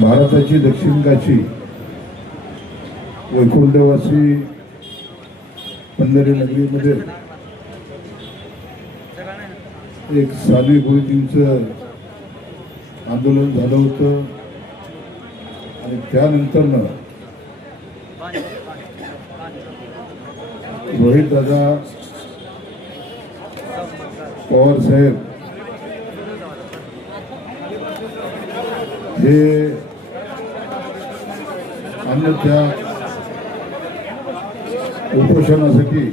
भारताची दक्षिण काशी वैकुंठवासी पंढरी नगरीमध्ये एक साधी गोष्टींचं आंदोलन झालं होतं आणि त्यानंतर रोहित दादा पवार साहेब हे अन्य त्या उपोषणासाठी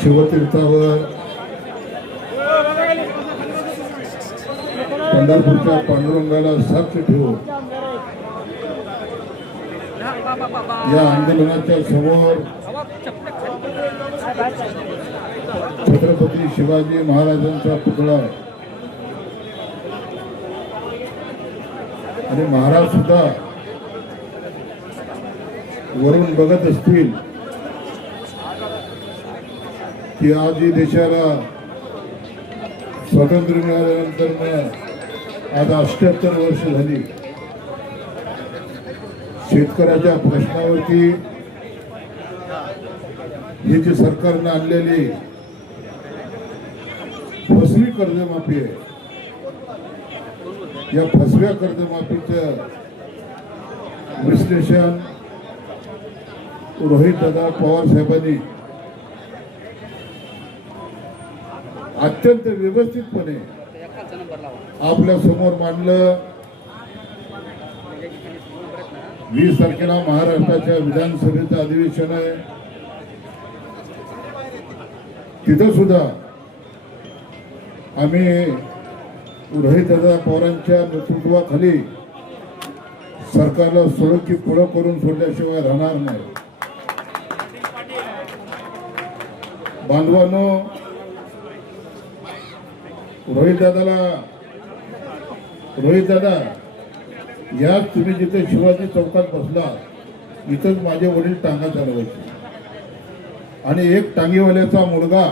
शिवतीर्थावर पंढरपूरच्या पांडुरंगाला साक्ष ठेवून या आंदोलनाच्या समोर छत्रपती शिवाजी महाराजांचा पुतळा आणि महाराज सुद्धा वरून बघत असतील की आज ही देशाला स्वातंत्र्य मिळाल्यानंतर आज 78 वर्ष झाली. शेतकऱ्याच्या प्रश्नावरती ही जी सरकारने आणलेली फसवी कर्जमाफी आहे, या फसव्या कर्जमाफीचं विश्लेषण रोहित दादा पवार साहेबांनी अत्यंत व्यवस्थितपणे आपल्या समोर मांडलं. 20 तारखेला महाराष्ट्राच्या विधानसभेचं अधिवेशन आहे. तिथं सुद्धा आम्ही रोहितदादा पवारांच्या नेतृत्वाखाली सरकारला सोडकी पुढं करून सोडल्याशिवाय राहणार नाही. बांधवांनो, रोहित दादा याच तुम्ही जिथे शिवाजी चौकात बसला इथंच माझे वडील टांगा चालवायचे आणि एक टांगेवाल्याचा मुलगा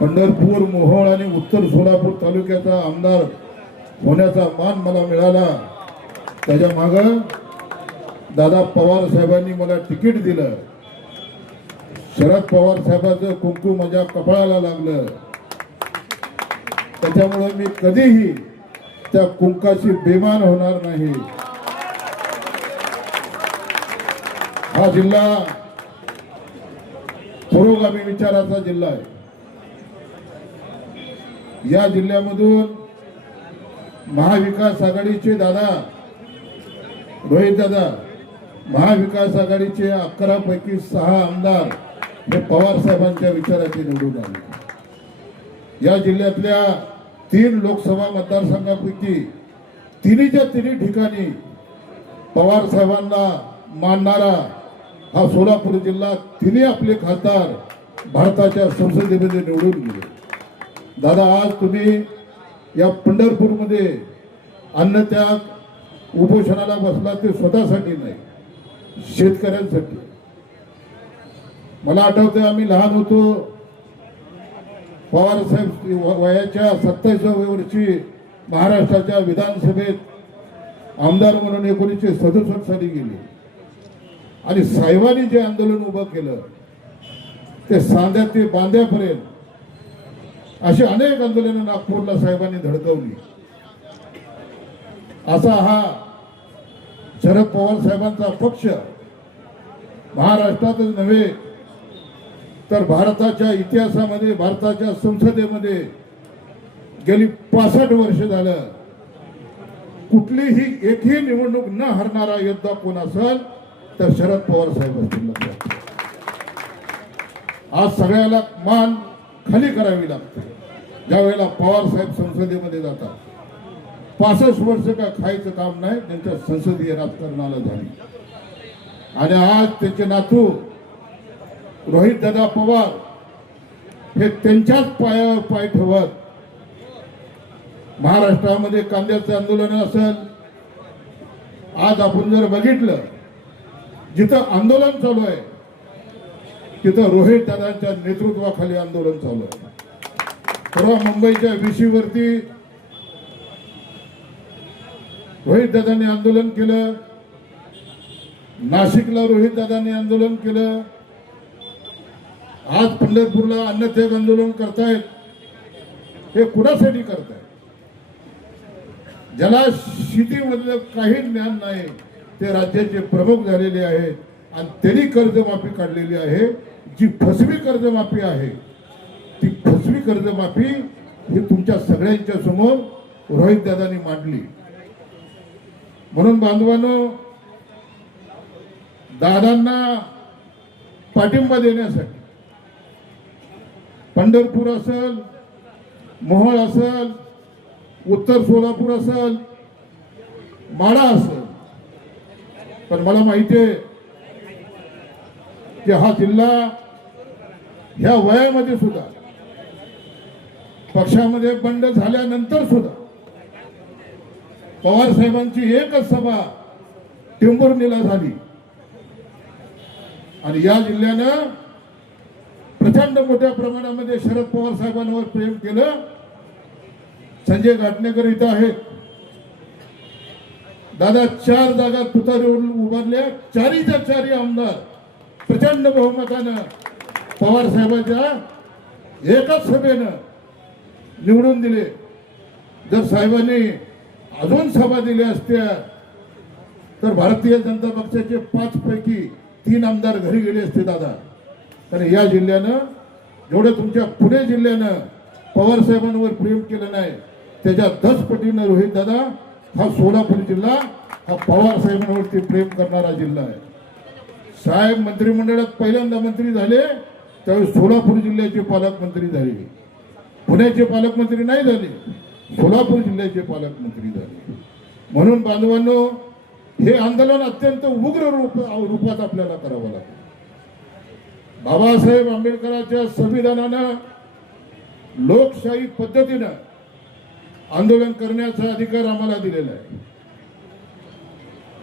पंढरपूर, मोहोळ आणि उत्तर सोलापूर तालुक्याचा आमदार होण्याचा मान मला मिळाला. त्याच्या माग दादा पवार साहेबांनी मला तिकीट दिलं. शरद पवार साहेबांचं कुंकू माझ्या कपाळाला लागलं. त्याच्यामुळे मी कधीही त्या कुंकाशी बेमान होणार नाही. हा जिल्हा पुरोगामी विचाराचा जिल्हा आहे. या जिल्ह्यामधून महाविकास आघाडीचे दादा रोहित दादा, महाविकास आघाडीचे 11 पैकी 6 आमदार हे पवार साहेबांच्या विचाराचे निवडून आले. या जिल्ह्यातल्या 3 लोकसभा मतदारसंघापैकी तिन्हीच्या तिन्ही ठिकाणी पवार साहेबांना मानणारा हा सोलापूर जिल्हा, तिन्ही आपले खासदार भारताच्या संसदेमध्ये निवडून गेले. दादा, आज तुम्ही या पंढरपूरमध्ये अन्नत्याग उपोषणाला बसला ते स्वतःसाठी नाही, शेतकऱ्यांसाठी. मला आठवतं आम्ही लहान होतो, पवार साहेब वयाच्या 27व्या वर्षी महाराष्ट्राच्या विधानसभेत आमदार म्हणून 1967 साली गेले आणि साहेबांनी जे आंदोलन उभं केलं ते सांध्यात ते बांध्यापर्यंत अशी अनेक आंदोलनं नागपूरला साहेबांनी धडकवली. असा हा शरद पवार साहेबांचा पक्ष महाराष्ट्रातच नव्हे तर भारताच्या इतिहासामध्ये, भारताच्या संसदेमध्ये गेली 65 वर्ष झालं कुठलीही एकही निवडणूक न हरणारा योद्धा कोण असेल तर शरद पवार साहेब असतील. आज सगळ्याला मान खाली करावी लागते. ज्या वेळेला पवार साहेब संसदेमध्ये जातात, 65 वर्ष का खायचं काम नाही त्यांच्या संसदीय राजकारणाला झाली. आणि आज त्यांचे नातू रोहित दादा पवार हे त्यांच्याच पायावर पाय ठेवत महाराष्ट्रामध्ये कांद्याचं आंदोलन असेल, आज आपण जर बघितलं जिथं आंदोलन चालू आहे तिथं रोहित दादांच्या नेतृत्वाखाली आंदोलन चालू आहे. परवा मुंबईच्या विशीवरती रोहित दादांनी आंदोलन केलं, नाशिकला रोहित दादांनी आंदोलन केलं, आज पंढरपूरला अन्नत्याग आंदोलन करतायत. हे कुणासाठी करतायत? ज्याला शेतीमधलं काही ज्ञान नाही ते राज्याचे प्रमुख झालेले आहेत आणि त्यांनी कर्जमाफी काढलेली आहे. जी फसवी कर्जमाफी आहे ती फसवी कर्जमाफी ही तुमच्या सगळ्यांच्या समोर रोहित दादांनी मांडली. म्हणून बांधवांनो, दादांना पाठिंबा देण्यासाठी पंढरपूर असेल, मोहोळ असेल, उत्तर सोलापूर असेल, माढा असेल, पण मला माहिती आहे की हा जिल्हा ह्या वयामध्ये सुद्धा पक्षामध्ये बंड झाल्यानंतर सुद्धा पवार साहेबांची एकच सभा टेंभुर्णीला झाली आणि या जिल्ह्यानं प्रचंड मोठ्या प्रमाणामध्ये शरद पवार साहेबांवर प्रेम केलं. संजय घाटणेकर इथं आहेत. दादा 4 जागा तुतारीवरून उभारल्या. 4च्या 4 आमदार प्रचंड बहुमतानं पवार साहेबांच्या एकाच सभेनं निवडून दिले. जर साहेबांनी अजून सभा दिल्या असत्या तर भारतीय जनता पक्षाचे 5 पैकी 3 आमदार घरी गेले असते दादा. कारण या जिल्ह्यानं जेवढं तुमच्या पुणे जिल्ह्यानं पवार साहेबांवर प्रेम केलं नाही त्याच्या 10 पटीनं रोहित दादा हा सोलापूर जिल्हा हा पवार साहेबांवरती प्रेम करणारा जिल्हा आहे. साहेब मंत्रिमंडळात पहिल्यांदा मंत्री झाले त्यावेळी सोलापूर जिल्ह्याचे पालकमंत्री झाले. पुण्याचे पालकमंत्री नाही झाले, सोलापूर जिल्ह्याचे पालकमंत्री झाले. म्हणून बांधवांनो, हे आंदोलन अत्यंत उग्र रूपात आपल्याला करावं लागेल. बाबासाहेब आंबेडकरांच्या संविधानानं लोकशाही पद्धतीनं आंदोलन करण्याचा अधिकार आम्हाला दिलेला आहे.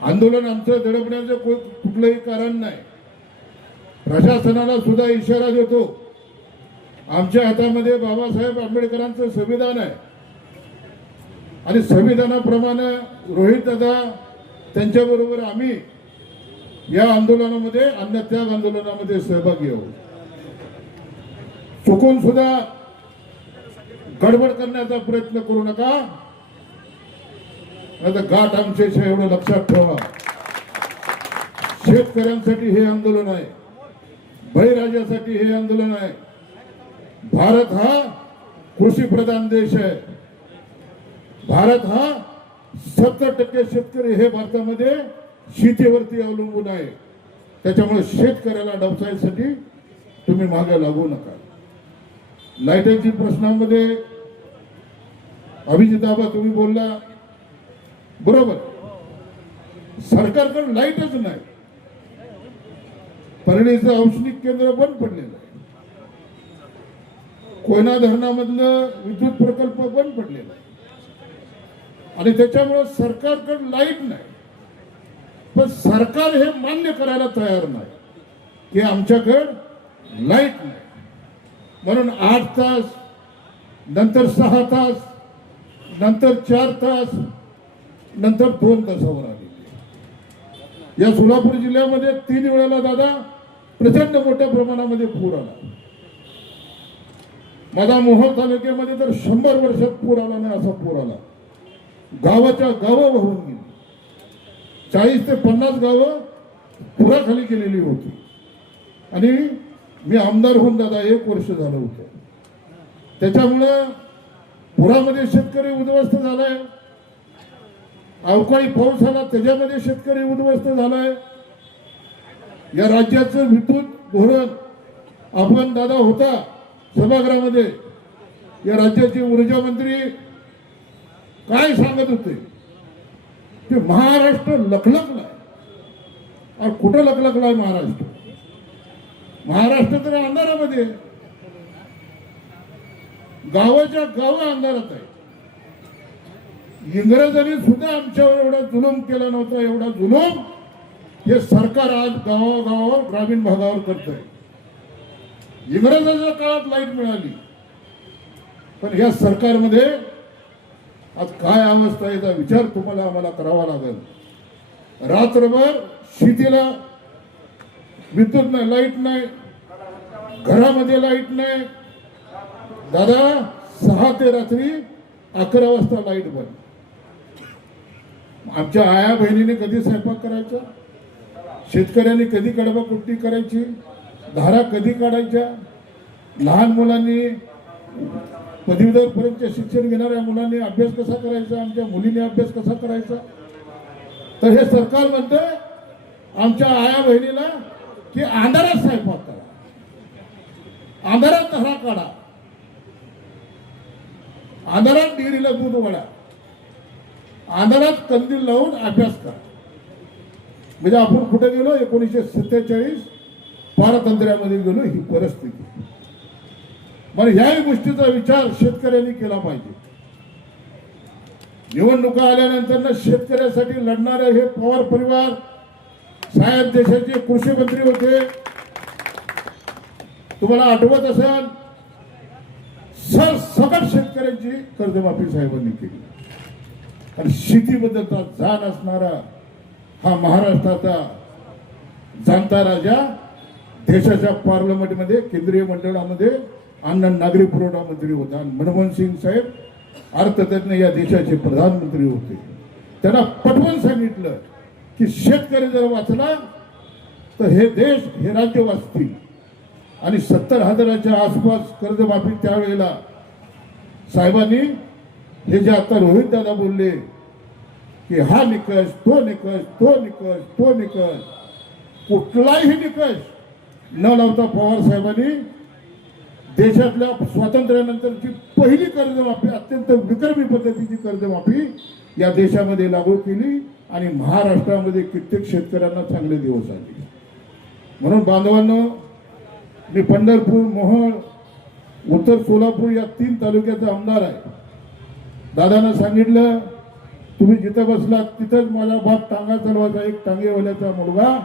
आंदोलन आमचं दडपण्याचं कुठलंही कारण नाही. प्रशासनाला सुद्धा इशारा देतो, आमच्या हातामध्ये बाबासाहेब आंबेडकरांचं संविधान आहे आणि संविधानाप्रमाणे रोहित दादा त्यांच्याबरोबर आम्ही या आंदोलनामध्ये अन्नत्याग आंदोलनामध्ये सहभागी आहोत. चुकून सुद्धा गडबड करण्याचा प्रयत्न करू नका. आता गाठ आमच्याशी एवढं लक्षात ठेवा. शेतकऱ्यांसाठी हे आंदोलन आहे, बळीराजासाठी हे आंदोलन आहे. भारत हा कृषी प्रधान देश आहे. भारत हा 70% शेतकरी हे भारतामध्ये शेतीवरती अवलंबून आहे. त्याच्यामुळे शेतकऱ्याला डवसायसाठी तुम्ही मागे लागू नका. लाईटांच्या प्रश्नामध्ये अभिजिताबा तुम्ही बोलला बरोबर, सरकारकडे लाईटच नाही. परळीचं औष्णिक केंद्र बंद पडलेलं आहे. कोयना धरणामधलं विद्युत प्रकल्प बंद पडलेला आहे आणि त्याच्यामुळे सरकारकडे लाईट नाही. पण सरकार हे मान्य करायला तयार नाही की आमच्याकडे लाईट नाही. म्हणून 8 तास, नंतर 6 तास, नंतर 4 तास, नंतर 2 तासावर आली. या सोलापूर जिल्ह्यामध्ये 3 वेळेला दादा प्रचंड मोठ्या प्रमाणामध्ये पूर आला. माझा मोहोळ तालुक्यामध्ये तर 100 वर्षात पूर आला नाही असा पूर आला. गावाच्या गावं वाहून गेली. 40 ते 50 गावं पुराखाली गेलेली होती. आणि मी आमदार होऊन दादा 1 वर्ष झालं होतं. त्याच्यामुळं पुरामध्ये शेतकरी उद्ध्वस्त झालाय. अवकाळी पाऊस आला त्याच्यामध्ये शेतकरी उद्ध्वस्त झालाय. या राज्याचं विद्युत धोरण आपण दादा होता सभागृहामध्ये, या राज्याचे ऊर्जा मंत्री काय सांगत होते की महाराष्ट्र लखलखलाय. और कुठं लखलखलाय महाराष्ट्र? महाराष्ट्र तर अंधारामध्ये, गावाच्या गाव अंधारात आहे. इंग्रजांनी सुद्धा आमच्यावर एवढा जुलूम केला नव्हता. एवढा जुलूम हे सरकार आज गावागावावर ग्रामीण भागावर करत आहे. इंग्रजांच्या काळात लाईट मिळाली, पण या सरकारमध्ये आज काय अवस्था आहे याचा विचार तुम्हाला आम्हाला करावा लागेल. रात्रभर शेतीला विद्युत नाही, लाईट नाही, घरामध्ये लाईट नाही. दादा 6 ते रात्री 11 वाजता लाईट बंद. आमच्या आया बहिणीने कधी स्वयंपाक करायचा, शेतकऱ्यांनी कधी कडबा कुट्टी करायची, धारा कधी काढायच्या, लहान मुलांनी पदवीधर पर्यंत शिक्षण घेणाऱ्या मुलांनी अभ्यास कसा करायचा, आमच्या मुलीने अभ्यास कसा करायचा. तर हे सरकार म्हणतंय आमच्या आया बहिणीला की अंधारात स्वयंपाक करा, अंधारात धारा काढा, अंधारात डेअरीला दूध वळा, अंधारात कंदील लावून अभ्यास करा. म्हणजे आपण कुठे गेलो 1947 पारतंत्र्यामध्ये गेलो, ही परिस्थिती. पण ह्याही गोष्टीचा विचार शेतकऱ्यांनी केला पाहिजे. निवडणुका आल्यानंतर शेतकऱ्यासाठी लढणारे हे पवार परिवार साहेब देशाचे कृषी मंत्री होते. तुम्हाला आठवत असेल, सरसकट शेतकऱ्यांची कर्जमाफी साहेबांनी केली. आणि शेतीबद्दलचा जाण असणारा हा महाराष्ट्राचा जाणता राजा देशाच्या पार्लमेंटमध्ये केंद्रीय मंडळामध्ये अन्न नागरी पुरवठा मंत्री होता. मनमोहन सिंग साहेब अर्थतज्ञ या देशाचे प्रधानमंत्री होते. त्यांना पटवून सांगितलं की शेतकरी जर वाचला तर हे देश हे राज्य वाचतील. आणि 70,000च्या आसपास कर्जमाफी त्यावेळेला साहेबांनी हे जे आता रोहित दादा बोलले की हा निकष, तो निकष, तो निकष, तो निकष, कुठलाही निकष न लावता पवार साहेबांनी देशातल्या स्वातंत्र्यानंतरची पहिली कर्जमाफी, अत्यंत विक्रमी पद्धतीची कर्जमाफी या देशामध्ये लागू केली. आणि महाराष्ट्रामध्ये कित्येक शेतकऱ्यांना चांगले दिवस आले. म्हणून बांधवांनो, मी पंढरपूर, मोहोळ, उत्तर सोलापूर या 3 तालुक्याचा आमदार आहे. दादांना सांगितलं तुम्ही जिथं बसलात तिथंच माझा बाप टांगा चालवायचा, एक टांगेवाल्याचा मुलगा.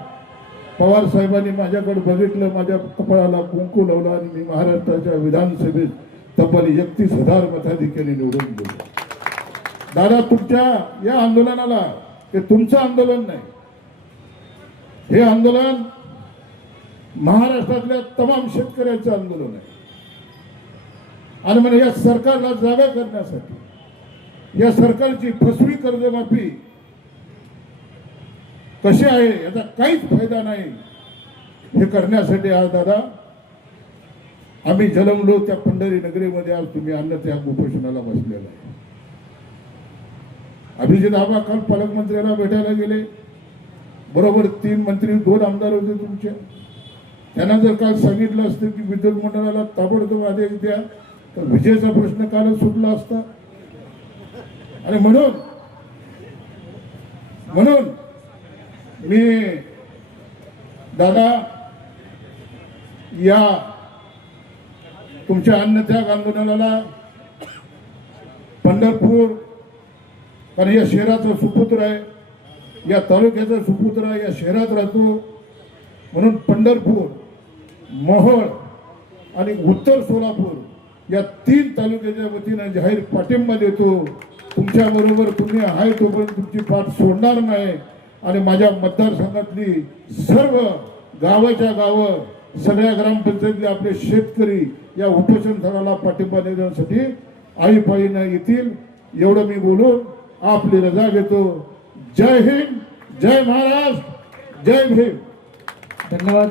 पवार साहेबांनी माझ्याकडे बघितलं, माझ्या कपाळाला कुंकू लावला आणि मी महाराष्ट्राच्या विधानसभेत तब्बल 31,000 मताधिक्याने निवडून गेलो. दादा, तुमच्या या आंदोलनाला, हे तुमचं आंदोलन नाही, हे आंदोलन महाराष्ट्रातल्या तमाम शेतकऱ्यांचं आंदोलन आहे. आणि म्हणजे या सरकारला जागा करण्यासाठी, या सरकारची फसवी कर्जमाफी कशी आहे याचा काहीच फायदा नाही, हे करण्यासाठी आज दादा आम्ही जन्मलो त्या पंढरी नगरीमध्ये आज तुम्ही अन्नत्याग उपोषणाला बसलेला आहे. अभिजित आबा काल पालकमंत्र्याला भेटायला गेले. बरोबर 3 मंत्री, 2 आमदार होते तुमचे. त्यांना जर काल सांगितलं असतं की विद्युत मंडळाला ताबडतोब आदेश द्या तर विजेचा प्रश्न कालच सुटला असता. आणि म्हणून मी दादा या तुमच्या अन्नत्याग आंदोलनाला पंढरपूर, कारण या शहराचा सुपुत्र आहे, या तालुक्याचा सुपुत्र आहे, या शहरात राहतो, म्हणून पंढरपूर, मोहोळ आणि उत्तर सोलापूर या 3 तालुक्याच्या वतीने जाहीर पाठिंबा देतो. तुमच्याबरोबर तुम्ही आहे तोपर्यंत तुमची पाठ सोडणार नाही. आणि माझ्या मतदारसंघातली सर्व गावाच्या गावं, सगळ्या ग्रामपंचायतले आपले शेतकरी या उपोषणाला पाठिंबा देण्यासाठी आळीपाळीनं येतील. एवढं मी बोलून आपली रजा घेतो. जय हिंद, जय महाराष्ट्र, जय भीम. धन्यवाद.